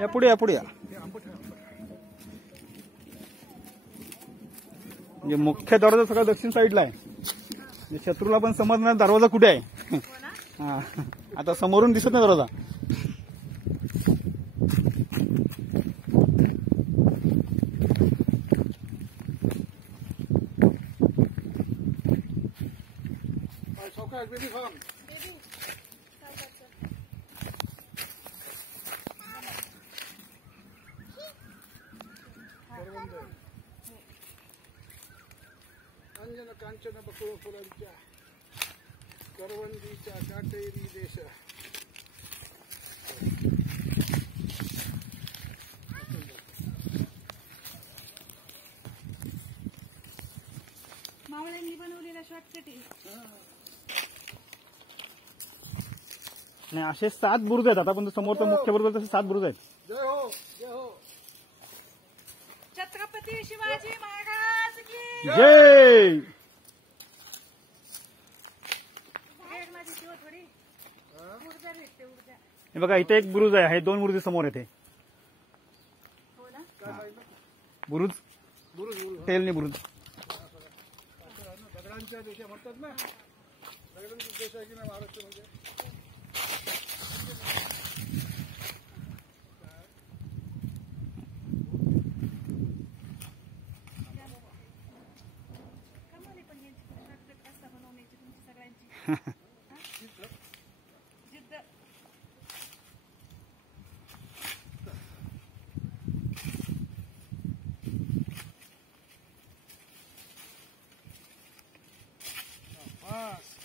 या पुढे या पुढे या. म्हणजे मुख्य दरवाजा सगळा दक्षिण साईडला आहे. शत्रूला पण समजणार दरवाजा कुठे आहे. हा आता समोरून दिसत नाही दरवाजा. अंजन कांचन बकुळ फुलांच्या करवंदीच्या काटेरी देश. मावळ्यांनी बनवलेला शॉर्टकट आहे. नाही असे 7 बुरुज आहेत. आता पण समोरचा मुख्य बुरुज तसे 7 बुरुज आहेत. जय हो जय हो. छत्रपती शिवाजी महाराज की जय. हे बघा इथे एक बुरुज आहे. 2 बुरुज समोर येते. बुरुज बुरुज टेलनी बुरुज. दगडांच्या देशा म्हणतात ना. दगडांचा देश आहे की नाही महाराष्ट्र म्हणजे.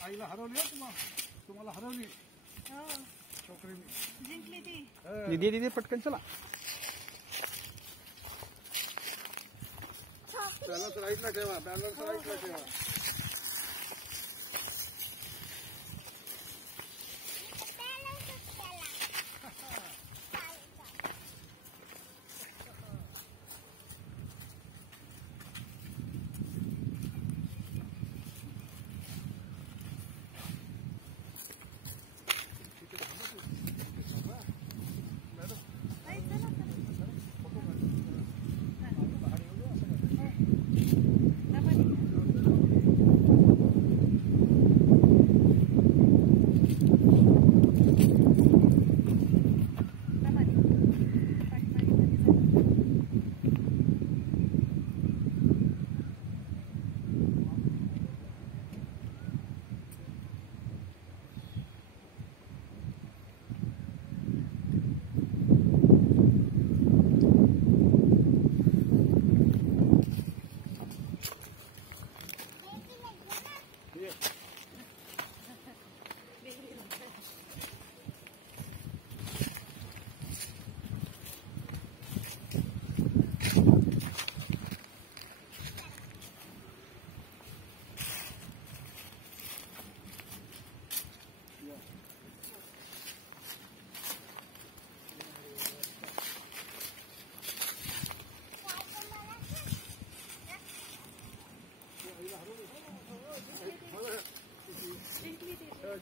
आईला हरवली तुम्हाला हरवली. छोकरी जिंकली ती. दीदी दीदी पटकन चला. बॅलन्स राईटला ठेवा. बॅलन्स राईटला ठेवा.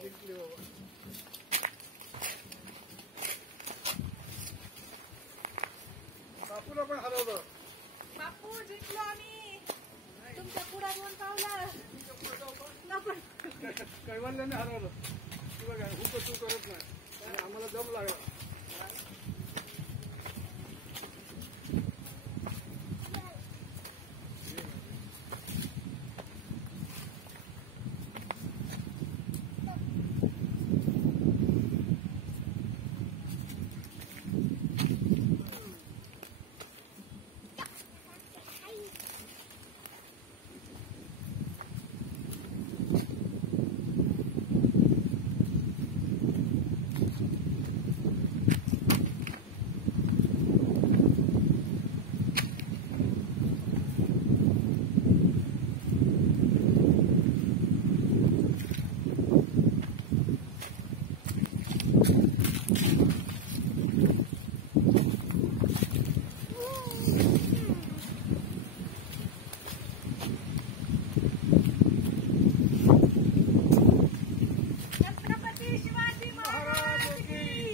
जिंकली बाबा. बापूला पण हरवलं. बापू जिंकलो आम्ही. तुमच्या पुढा 2 पावलं. कैवल्याने हरवलं. तू बघा हुक तू करत नाही आणि आम्हाला दम लागला.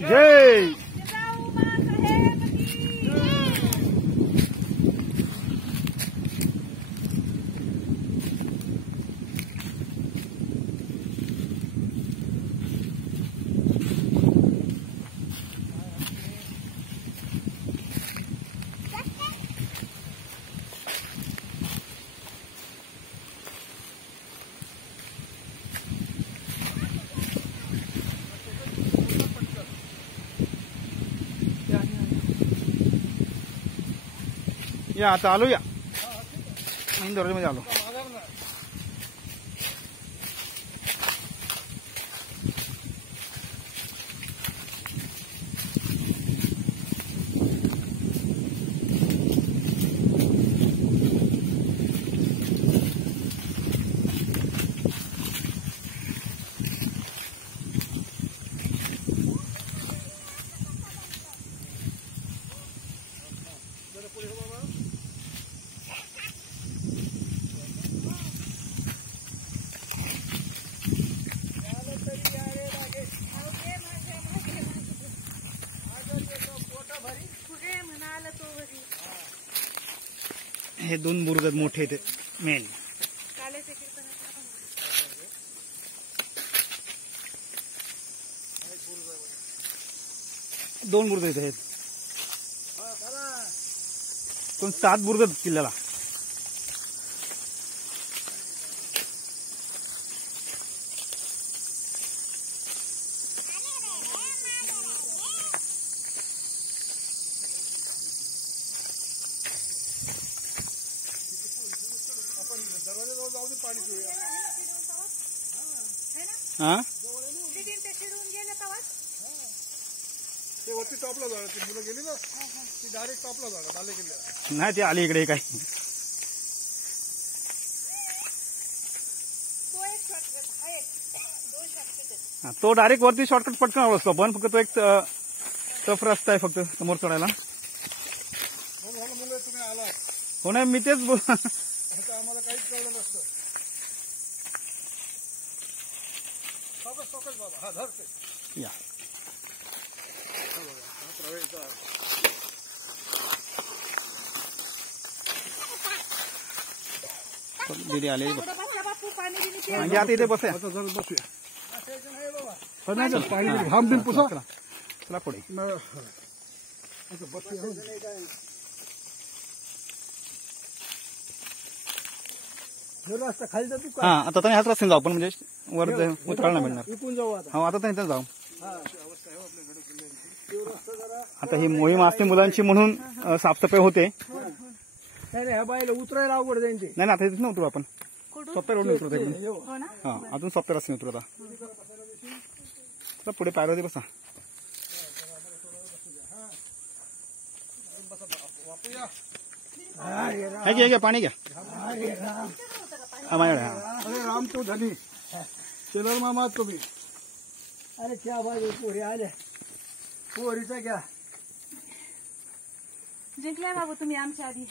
जय. जिजाऊ माँ साहेब या आता आलो या मेन दरवाजामध्ये आलो. माघार नाही. हे 2 बुरुज मोठे आहेत मेन. दोन बुरुज इथे आहेत. पण 7 बुरुज आहेत किल्ल्याला. दरवाजाजवळ जाऊ दे, पाणी पिऊया. हा ते वरती टॉपला झालं. ती मुलं गेली ना ती डायरेक्ट टॉपला झालं डाले किल्ल्याला. नाही ते आली इकडे काय. हा, तो डायरेक्ट वरती शॉर्टकट पटकन आवड असतो पण फक्त तो एक टफ रस्ता आहे फक्त समोर चढायला. म्हणून मुलं तुम्ही आला हो नाही मी तेच बोल. आता आम्हाला काहीच कळलं नसतं. सावकाश सावकाश बाबा. हा धरते या दीदी आले म्हणजे आता इथे बसे. आता जरा बसूया. पाणी हाम बिन पुसा. चला पुढे. आता बसूया. हे रस्ता खाली जातो का? हा आता तर ह्याच रस्त्याने जाऊ पण म्हणजे वर उतरायला मिळणार. इकून जाऊ आता. हो आता तर इथं जाऊ. आता ही मोहीम असते मुलांची म्हणून साफसफाई होते. नाही ह्या बाईला उतरायला अवघड जाईल ते. नाही ना आता इथून उतरू आपण. सॉफ्टवेअर रोड उतरतो इकडून. हो ना. हा अजून सॉफ्टवेअर रस्त्याने उतरू आता. चला पुढे पायऱ्यावरती बसा. हे घ्या पाणी घ्या. हा माझ्याकडे. हा अरे राम तो धनी शेलर मामा तुम्ही. अरे क्या बाई पोरी आल्या. पोरीचा घ्या. जिंकलाय बाबू तुम्ही आमच्या आधी.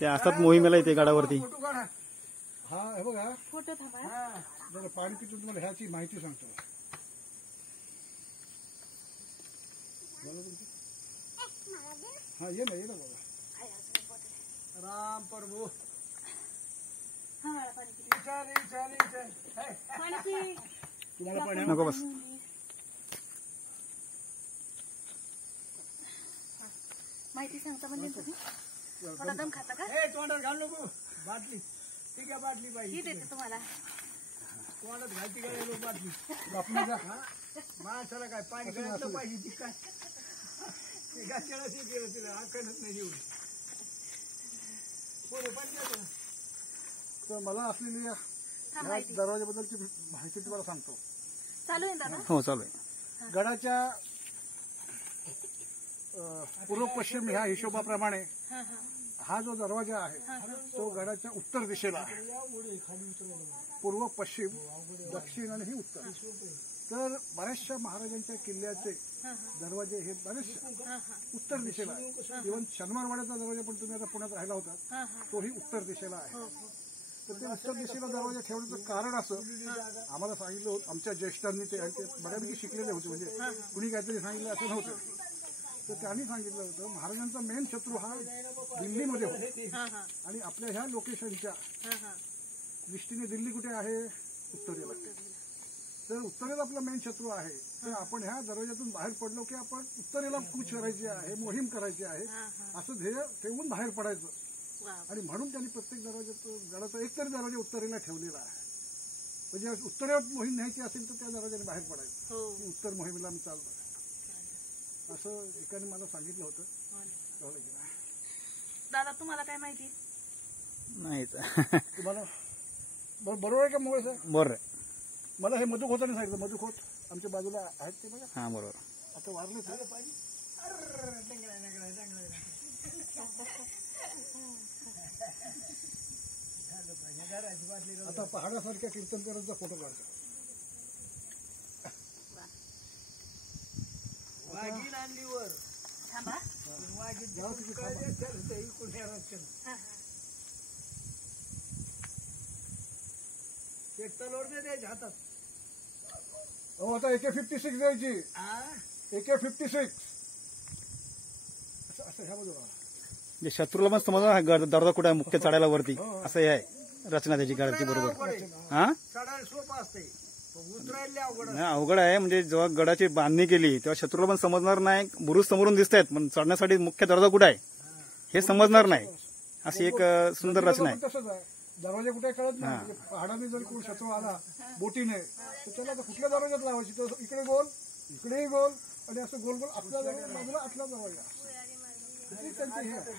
ते असतात मोहिमेला इथे गडावरती. फोटो काढा. हा हे बघा. फोटो थांबा. जरा पाणी पितो तुम्हाला ह्याची माहिती सांगतो. हा ये ना बाबा. राम प्रभू. हा मला पाणी पी. पाणी पी. तुम्हाला पाणी नको बस. माहिती सांगता म्हणजे तुम्ही थोडा दम खाता का? तोंडात घाल नको. बाटली ठीक आहे. बाटली पाहिजे. ही देते तुम्हाला. तोंडात घालती काय बाटली. बापलीचा माणसाला काय पाणी घातलं पाहिजे ती काय ते घातल्याशी केलं तिला आकलच नाही एवढी. तर मला असलेली या दरवाजाबद्दलची माहिती तुम्हाला सांगतो. चालू आहे दादा. हो चालू आहे. गडाच्या पूर्व पश्चिम ह्या हिशोबाप्रमाणे हा जो दरवाजा आहे तो गडाच्या उत्तर दिशेला आहे. पूर्व पश्चिम दक्षिण आणि ही उत्तर. तर बऱ्याचशा महाराजांच्या किल्ल्याचे दरवाजे हे बरेचशा उत्तर दिशेला आहे. इव्हन शनिवारवाड्याचा दरवाजा पण तुम्ही आता पुण्यात राहिला होता तोही उत्तर दिशेला आहे. तर ते उत्तर दिशेला दरवाजा ठेवण्याचं कारण असं आम्हाला सांगितलं होतं आमच्या ज्येष्ठांनी. ते बऱ्यापैकी शिकलेले होते म्हणजे कुणी काहीतरी सांगितलं असं नव्हतं. तर त्यांनी सांगितलं होतं महाराजांचा मेन शत्रू हा दिल्लीमध्ये होता आणि आपल्या ह्या लोकेशनच्या दृष्टीने दिल्ली कुठे आहे? उत्तरेला. तर उत्तरेला आपला मेन शत्रू आहे. तर आपण ह्या दरवाजातून बाहेर पडलो की आपण उत्तरेला कूच करायची आहे, मोहीम करायची आहे असं ध्येय ठेवून बाहेर पडायचं. आणि म्हणून त्यांनी प्रत्येक दरवाजात गडाचा एकतरी दरवाजा उत्तरेला ठेवलेला आहे. म्हणजे उत्तरेवर मोहीम न्यायची असेल तर त्या दरवाजाने बाहेर पडायचं. उत्तर मोहिमेला आम्ही चाललो असं एकाने मला सांगितलं होतं. दादा तुम्हाला काय माहिती? नाहीच. तुम्हाला बरोबर आहे का मोगळे साहेब? बरं आहे. मला हे मधुक होताना सांगितलं. मधुक होत आमच्या बाजूला आहेत ते बघा. हा बरोबर. आता वारले ते. आता पहाडासारख्या कीर्तनकारांचा फोटो काढतो. थांबा. हो आता AK-56 द्यायची. AK-56 असं ह्या बाजूला. म्हणजे शत्रूला पण समजा हा दरवाजा कुठे आहे मुख्य चढायला वरती असं हे आहे रचना त्याची गडाची बरोबर. हा नाही, अवघड आहे. म्हणजे जेव्हा गडाची बांधणी केली तेव्हा शत्रूला पण समजणार नाही. बुरुज समोरून दिसत आहेत पण चढण्यासाठी मुख्य दरवाजा कुठे आहे हे समजणार नाही. अशी एक सुंदर रचना आहे. तसंच आहे. दरवाजे कुठे कळत नाही. म्हणजे पहाडाने जर कोण शत्रू आला बोटीने तर त्याला आता कुठल्या दरवाज्यात लावायची. तर इकडे गोल इकडेही गोल आणि असं गोल गोल आपल्या बाजूला आतला दरवाजा.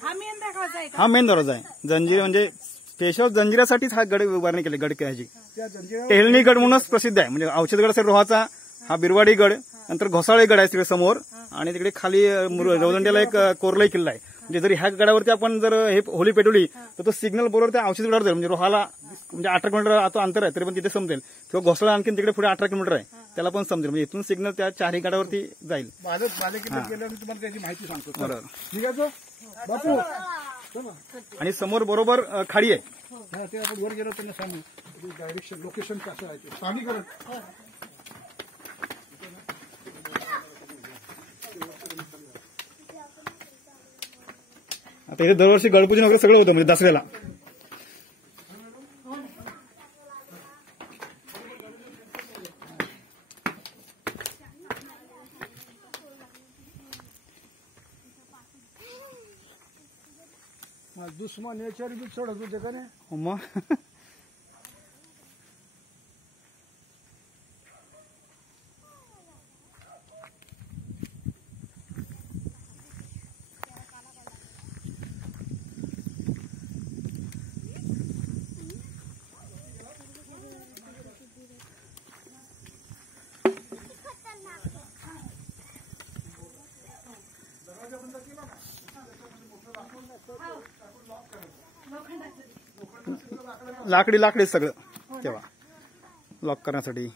हा मेन दाखवायचा आहे का? हा मेन दरवाजा आहे. जंजिरी म्हणजे स्पेशल जंजिरासाठीच हा गड उभारणी केली गड किल्ल्याची. त्या जंजिरा टेहळणी गड म्हणूनच प्रसिद्ध आहे. म्हणजे औषधगड असेल रोहाचा, हा बिरवाडी गड, नंतर घोसाळे गड आहे तिकडे समोर आणि तिकडे खाली रवदंड्याला एक कोरलाई किल्ला आहे. म्हणजे जर ह्या गडावरती आपण जर हे होली पेटवली तर तो सिग्नल बरोबर त्या औषध गडावर जाईल. म्हणजे रोहाला म्हणजे 18 किलोमीटर आता अंतर आहे तरी पण तिथे समजेल. किंवा घोसाळा आणखी तिकडे पुढे 18 किलोमीटर आहे त्याला पण समजेल. म्हणजे इथून सिग्नल त्या चारही गडावरती जाईल. बालेकिल्ल्यात गेल्यावर तुम्हाला त्याची माहिती सांगतो. बरोबर. ठीक आहे बापू चला. आणि समोर बरोबर खाडी आहे. हा ते आपण वर गेलो त्यांना सांगू डायरेक्शन लोकेशन कसं आहे ते स्थानिकरण. आता इथे दरवर्षी गणपूजन वगैरे सगळं होतं म्हणजे दसऱ्याला. दुश्मन नेचर बी सोडत होते का नाही. मग लाकडी सगळं तेव्हा लॉक करण्यासाठी.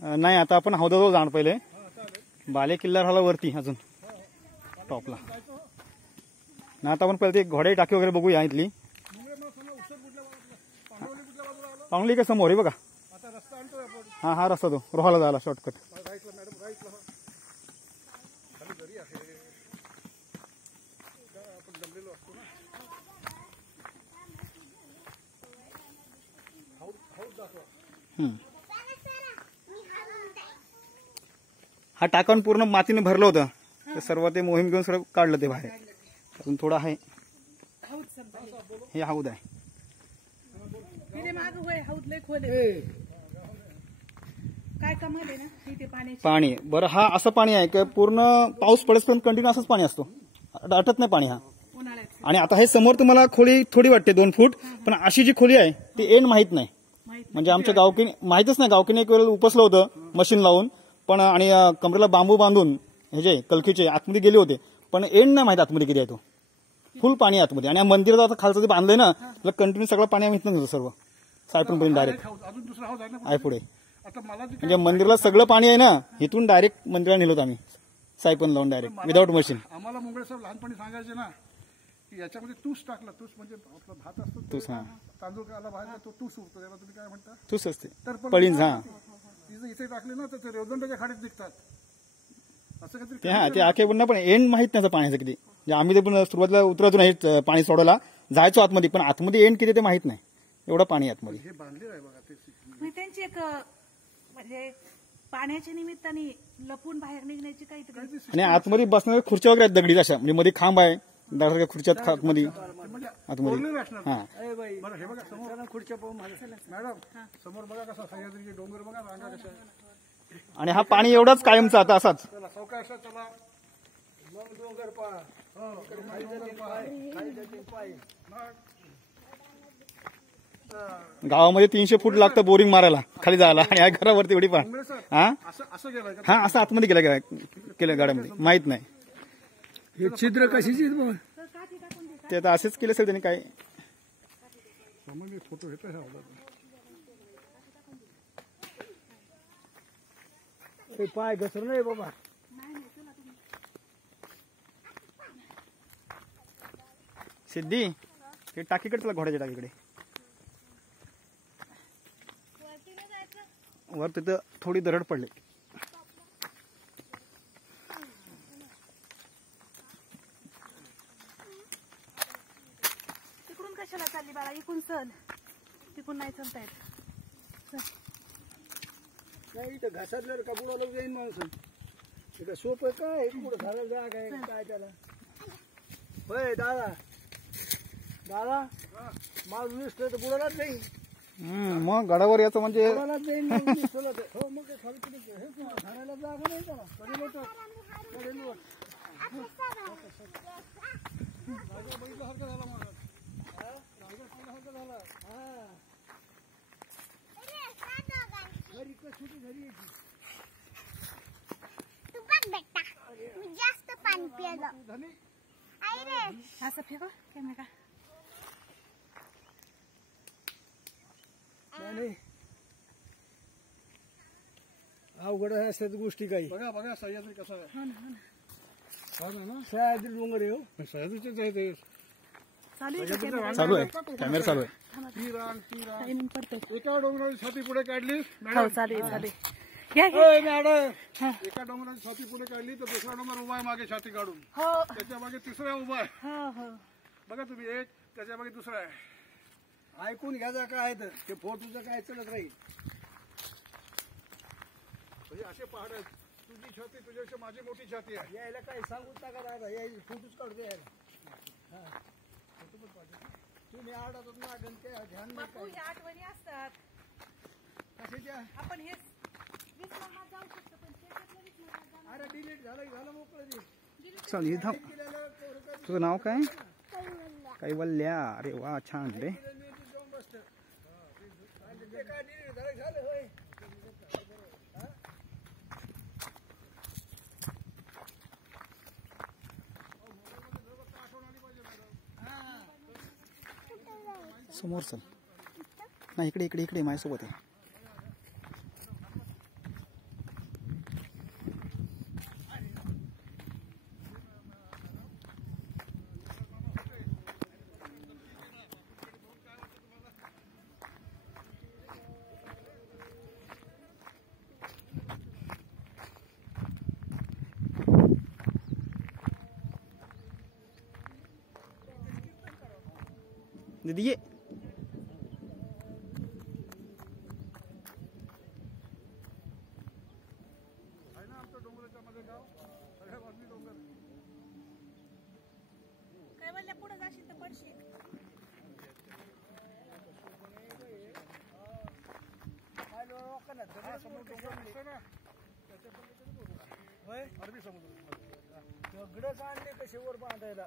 नाही आता आपण हौदाजवळ जाणार पहिले. बाले किल्ला राहिला वरती अजून टॉपला. ना आता आपण पहिले ते घोडे टाकी वगैरे बघूया इथली. पांगली का समोर आहे बघा. हा हा रस्ता तो रोहाला जायला शॉर्टकट. हा टाकून पूर्ण मातीने भरलं होतं. ते सर्व ते मोहीम घेऊन सगळं काढलं ते बाहेर. अजून थोडं आहे. हे हौद आहे. काय कमाल आहे ना इथे पाण्याची. पाणी बरं हा असं पाणी आहे की पूर्ण पाऊस पडेपर्यंत कंटिन्यू असंच पाणी असतो. अटत नाही पाणी हा. उन्हाळ्यात आणि आता हे समोर तुम्हाला खोली थोडी वाटते 2 फूट पण अशी जी खोली आहे ती एंड माहित नाही. म्हणजे आमच्या गावकीने माहितच नाही. गावकीने एक वेळ उपसलं होतं मशीन लावून पण आणि कमरेला बांबू बांधून हे जे कलकीचे आतमध्ये गेले होते पण एंड नाही माहित आतमध्ये किती आहे तो. फुल पाणी आतमध्ये. आणि मंदिरात आता खालचं जे बांधलंय ना त्याला कंटिन्यू सगळं पाणी आम्ही इथनं सर्व सायपून डायरेक्ट अजून दुसरा हाऊस आहे ना आहे पुढे. आता मला जे म्हणजे मंदिराला सगळं पाणी आहे ना इथून डायरेक्ट मंदिराला नेलो आम्ही सायपन लावून डायरेक्ट विदाऊट मशीन. आम्हाला मुंगळे साहेब लहानपणी सांगायचे ना की याच्यामध्ये तूस टाकला. तूस म्हणजे आपला भात असतो तूस. हा तांदूळ काला बाहेर तो तूस उरतो त्याला तुम्ही काय म्हणता तूच असते तर पळींज. हा इथे टाकले ना तर ते रेवदंड्याच्या खाडीत दिसतात असं काहीतरी. ते हा ते आखे पुन्हा पण एंड माहित नाही पाण्याचं किती. म्हणजे आम्ही ते पण सुरुवातीला उतरतो नाही पाणी सोडायला जायचो आतमध्ये पण आतमध्ये एंड किती ते माहित नाही. एवढं पाणी आतमध्ये. हे बांधलेलं आहे बघा ते. त्यांची एक म्हणजे पाण्याच्या निमित्ताने लपून बाहेर निघण्याची काहीतरी. आणि आतमध्ये बसणाऱ्या खुर्च्या वगैरे आहेत दगडी अशा. म्हणजे मध्ये खांब आहे दगडाच्या खुर्च्यात आतमध्ये. म्हणजे आतमध्ये कोरलेलं असणार. हा बरं हे बघा समोर खुर्च्या पाहून मॅडम समोर बघा कसा सह्याद्रीचे डोंगर बघा रांगा कशा आहे. आणि हा पाणी एवढाच कायमचा आता असाच. चला सावकाश चला. मग डोंगर पहा. गावामध्ये 300 फूट लागतं बोरिंग मारायला खाली जायला आणि या घरावरती एवढी पहा. हा असं गेलं का? हा असं आतमध्ये केलं गाड्यामध्ये माहित नाही. हे छिद्र कशाची ते आता असेच केले असेल त्यांनी काय. सामान्य फोटो घेतो ह्या पाय घसर नाही बाबा. सिद्धी ते टाकीकडे तुला घोड्याच्या टाकीकडे वर तिथं थोडी दरड पडली. तिकडून कशाला चालली बाळा? इकडून चल. तिकडून नाही चलता येत. नाही इथं घासातल्यावर का बुडाला जाईन माणसं. इथं सोपं काय पुढं झालं जागा आहे काय त्याला. होय दादा दादा माणूस दिसलं तर बुडालाच जाईल. मग गडावर याचं म्हणजे बुडालाच जाईल माणूस दिसलं तर. हो मग काय खाली कुठे हेच ना घालायला जागा नाही त्याला. कधी लोट कधी लोट. राजा बघितल्यासारखं झाला मला. राजा पाहिल्यासारखं झाला. घरी कशी घरी यायची. तू बघ बेटा मी जास्त पाणी पिलं. आई रे असं फेको कॅमेरा. नाही अवघड आहे असतात गोष्टी काही. बघा बघा सह्याद्री कसा आहे. हा ना सह्याद्री डोंगर आहे हो. सह्याद्रीचेच आहे ते. चालू आहे का कॅमेरा? चालू आहे कॅमेरा चालू आहे. ती रान टायमिंग पडतोय. एका डोंगराची छाती पुढे काढली हो मॅडम. चालू आहे चालू आहे. घ्या घ्या. मॅडम एका डोंगराची छाती पुढे काढली तर दुसरा डोंगर उभा आहे मागे छाती काढून. हो त्याच्या मागे तिसरा उभा आहे. हो हो. बघा तुम्ही एक त्याच्या मागे दुसरा आहे. ऐकून घ्यायचा काय तर ते फोटोचं काय चलत राहील. म्हणजे असे पहाड आहेत. तुझी छाती तुझ्यापेक्षा माझी मोठी छाती आहे. यायला काय सांगूच नका दादा यायला फोटोच काढतो यायला. तुम्ही आडात मागून काय ध्यान नाही बापू ह्या आठवणी असतात. कशाच्या. आपण हे विसरणात जाऊ शकतो पण त्याच्यातलं विसरणात जाणं. अरे डिलीट झालं मोकळं दे. चल इथं तुझं नाव काय? कैवल्या. अरे वा छान रे. जाऊन बसत ते काय डिलीट झालं होय. समोर चल. नाही इकडे इकडे इकडे माझ्यासोबत आहे. दीदी ये. आहे ना आमच्या डोंगराच्या मध्ये गाव सगळ्या बाजूनी डोंगर. काय म्हणल्या पुढे जाशील तर पडशील. समोर डोंगर दिसतोय ना त्याच्या पलीकडे डोंगर आहे. होय अरबी समुद्र. दगडच आणले कसे वर बांधायला.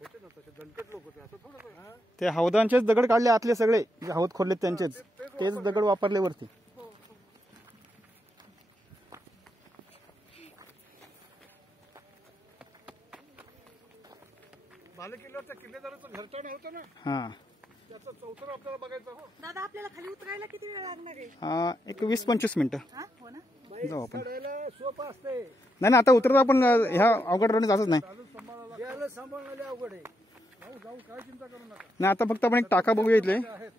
होते ना तसे दणकट लोक होते. असं थोडं ते हौदांचेच दगड काढले आतले सगळे जे हौद खोदले त्यांचेच तेच दगड वापरले वरती. बाले किल्ल्यावर त्या किल्लेदाराचं घरचं नाही होतं ना हा त्याचं चौथर आपल्याला बघायचं. हो दादा आपल्याला खाली उतरायला किती वेळ लागणार आहे? एक 20-25 मिनिटं हा हो ना. जाऊ आपण. चढायला सोपं असते. नाही ना आता उतरतो आपण. ह्या अवघड रोडने जातच नाही. यायला सांभाळण्याला अवघड आहे. जाऊ जाऊ काय चिंता करू नका. नाही आता फक्त आपण एक टाका बघूया इथले. आहेत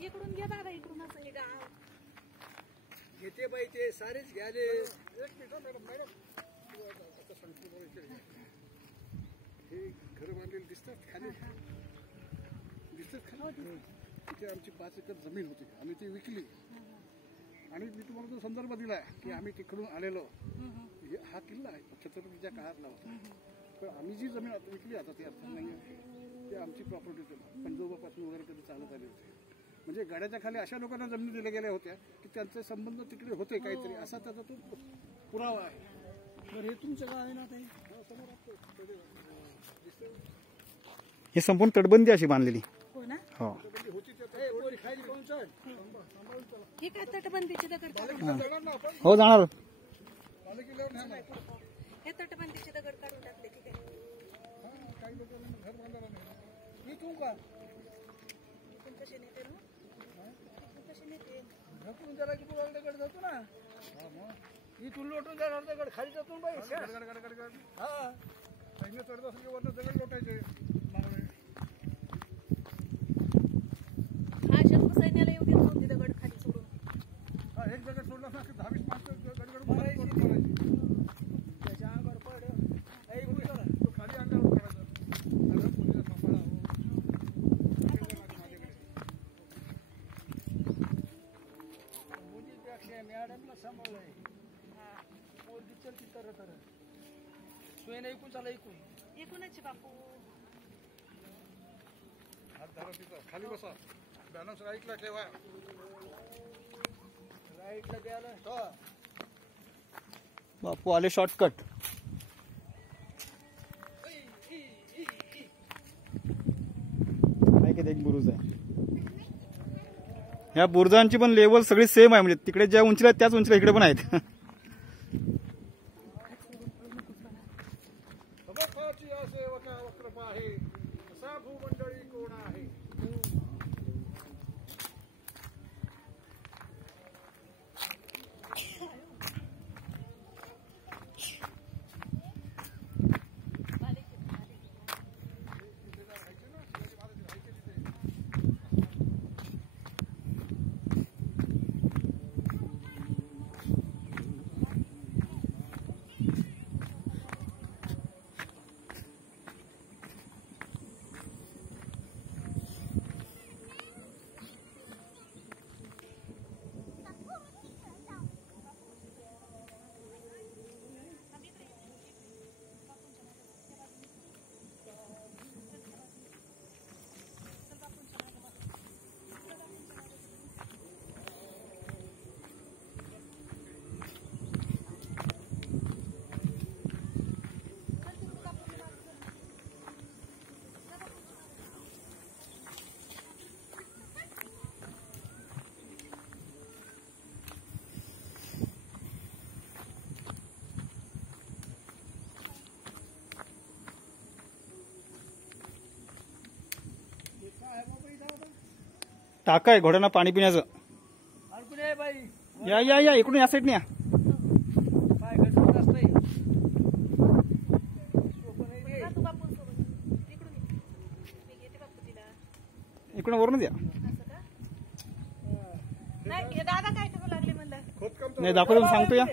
इकडून घे दादा इकडून असं हे गाव. घेते बाई ते सारेच घ्याले. एक मिनिट मॅडम मॅडम आता सांगतो बरं इकडे. हे घर बांधलेली दिसतात खाली दिसतात खाली. तिथे आमची 5 एकर जमीन होती आम्ही ती विकली आणि मी तुम्हाला जो संदर्भ दिलाय की आम्ही तिकडून आलेलो, हा किल्ला आहे छत्रपतीच्या काळातला होता. पण आम्ही जी जमीन आता विकली आता ती अर्थ नाही आहे, ती आमची प्रॉपर्टी होती, पंजोबापासून वगैरे कधी चालत आले होते. म्हणजे गडाच्या खाली अशा लोकांना जमिनी दिल्या गेल्या होत्या की त्यांचे संबंध तिकडे होते काहीतरी, असा त्याचा तो पुरावा आहे. बरं हे तुमचं गाव आहे ना ताई? हे संपूर्ण तटबंदी अशी बांधलेली. हो ना. हो खाली पाहून चढ. ही काय तटबंदीची दगड काढून हो जाणार. हे तटबंदीचे दगड काढून टाकले की काय? इथून का इथून कसे नेते ना? कसे नेते? ढकलून जरा की पुढे दगड जातो ना. इथून लोटून जाणार दगड खाली जातो बाई. हा सैन्य चढत असेल की वरनं दगड लोटायचे मागणे. हा शत्रू सैन्याला येऊ देत नव्हते दगड खाली सोडून. हा एक दगड सोडला ना की 10-20 माणसं दगड मारायची. त्याच्या अंगावर पड. ऐक उचला. तो खाली अंगावर पडायचा. त्याला पोलिसात सांभाळा हो. मुलीपेक्षा मॅडमला सांभाळलंय. पोरगी चलती तर सोयीने ऐकून चाला. ऐकून एकूणच बापू. हात धरा तिथं, खाली बसा. बॅलन्स राईटला ठेवा. राईटला द्यायला हो. बापू आले शॉर्टकट. एक बुरुज आहे. ह्या बुरुजांची पण लेवल सगळी सेम आहे, म्हणजे तिकडे ज्या उंचीला आहेत त्याच उंचीला इकडे पण आहेत. समर्थाची सेवका वक्रपा आहे, असा भूमंडळी कोण आहे. टाका आहे घोड्यांना पाणी पिण्याचं. अडकून आहे बाई. या या या इकडून या साईडने या. पाय घसरत असतंय. जा तू बापूंसोबत. इकडून ये. मी घेते बापू तिला. इकडून वरूनच या. असं का? नाही हे दादा काय करू लागले म्हणलं. खोदकाम नाही दाखवतो सांगतो या.